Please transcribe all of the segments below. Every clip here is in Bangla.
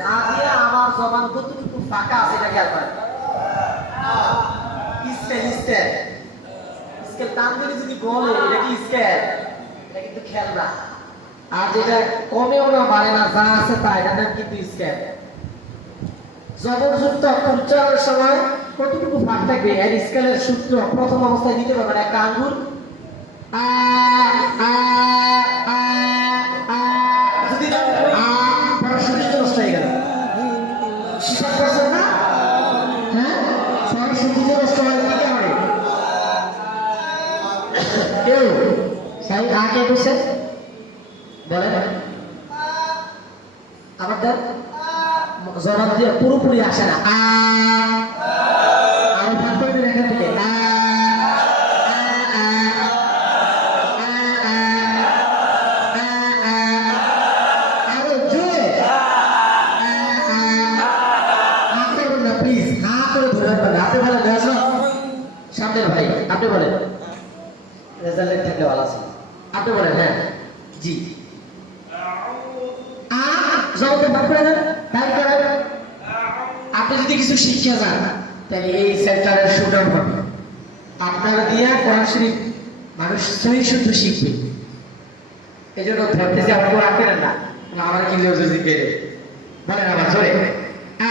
তাহলে আমার জবান কতটুকু ফাঁকা আছে, এটা খেয়াল করেন। Scale scale. স্কেল টান দিলে যদি গলে এটা কি স্কেল? এটা কিন্তু খেয়াল না আর যেটা কমেও না বাড়ে না, যা আছে তা এটা নাম কিন্তু স্কেল। জবরযুক্ত অক্ষর উচ্চারণের সময় কতটুকু ফাঁক থাকবে? এর স্কেলের সূত্র প্রথম অবস্থায় দিতে পারবেন একটা আঙ্গুল। আ আ আ। যদি আ পরে সূর্য নষ্ট হয়ে? গেল হিসাব করছেন না হ্যাঁ পরে সূর্য নষ্ট হয় আবার জবাব দিয়ে পুরোপুরি আসে না আপনি হ্যাঁ যদি কিছু শিক্ষা যান তাহলে এই সেন্টারের সুনাম হবে আপনারা দিয়ে কোরআন শরীফ মানুষ সহি শুদ্ধ শিখবে এই জন্য ধরতেছি আমার আঁকেন না আমার কি লোক যদি কেড়ে বলেন আমার জোরে আ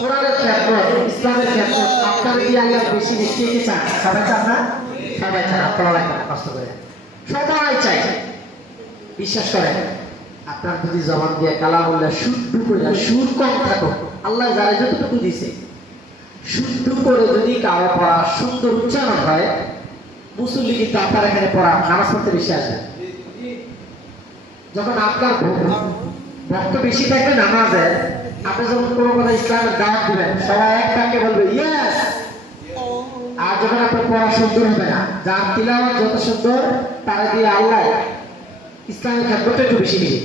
কোরআনের ক্ষেত্র, ইসলামের ক্ষেত্র আপনারা কি আগে বেশি বেশি কি চান? সবাই চান না? সবাই চান, আপনারা কষ্ট করে। সবাই চাই বিশ্বাস করেন, আপনার যদি জবান দিয়ে কালাম উল্লাহ শুদ্ধ করে সুর কম থাকো আল্লাহ যারা যতটুকু দিছে, শুদ্ধ করে যদি কারও পড়া সুন্দর উচ্চারণ হয়, মুসল্লি কিন্তু আপনার এখানে পড়া নামাজ পড়তে বেশি আসে যখন আপনার ভক্ত বেশি থাকবে নামাজে আপনি যখন কোনো কথা ইসলামের দাওয়াত দিবেন সবাই এক ডাকে বলবে ইয়েস আর যখন আপনার পড়া সুন্দর হবে না যার তিলাওয়াত যত সুন্দর তারা দিয়ে আল্লাহ ইসলামের ক্ষেত্রটা একটু বেশি নেবে।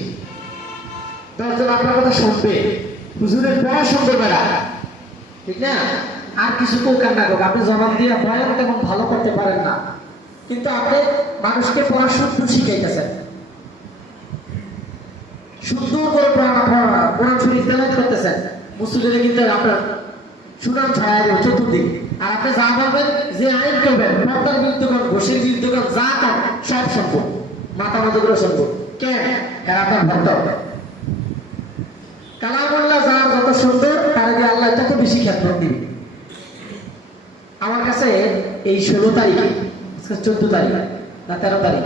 দশজন আপনার কথা শুনবে। হুজুরের পড়া সুন্দর বেড়া ঠিক না? আর কিছু কেউ কান্না করবে আপনি জবাব দিয়ে বয়ান তেমন ভালো করতে পারেন না। কিন্তু আপনি মানুষকে পড়া শুদ্ধ শিখাইতেছেন। সুন্দর করে পড়া পড়া কোরআন শরীফ তেলাওয়াত করতেছেন। মুসলিমদের কিন্তু আপনার সুনাম ছড়ায় দেবে, চতুর্দিক। আর আপনি যা বলবেন যে আইন করবেন, পর্দার বিরুদ্ধে কোন ঘোষের বিরুদ্ধে কোন যা কর সব সম্ভব। মাথা মতো করে সম্ভব। কেন এরা আপনার ভক্ত। কালামুল্লাহ যার যত সুন্দর, তারা দিয়ে আল্লাহ তত বেশি ক্ষেত্র দিবে। আমার কাছে এই ষোলো তারিখে চোদ্দ তারিখ, না তেরো তারিখ।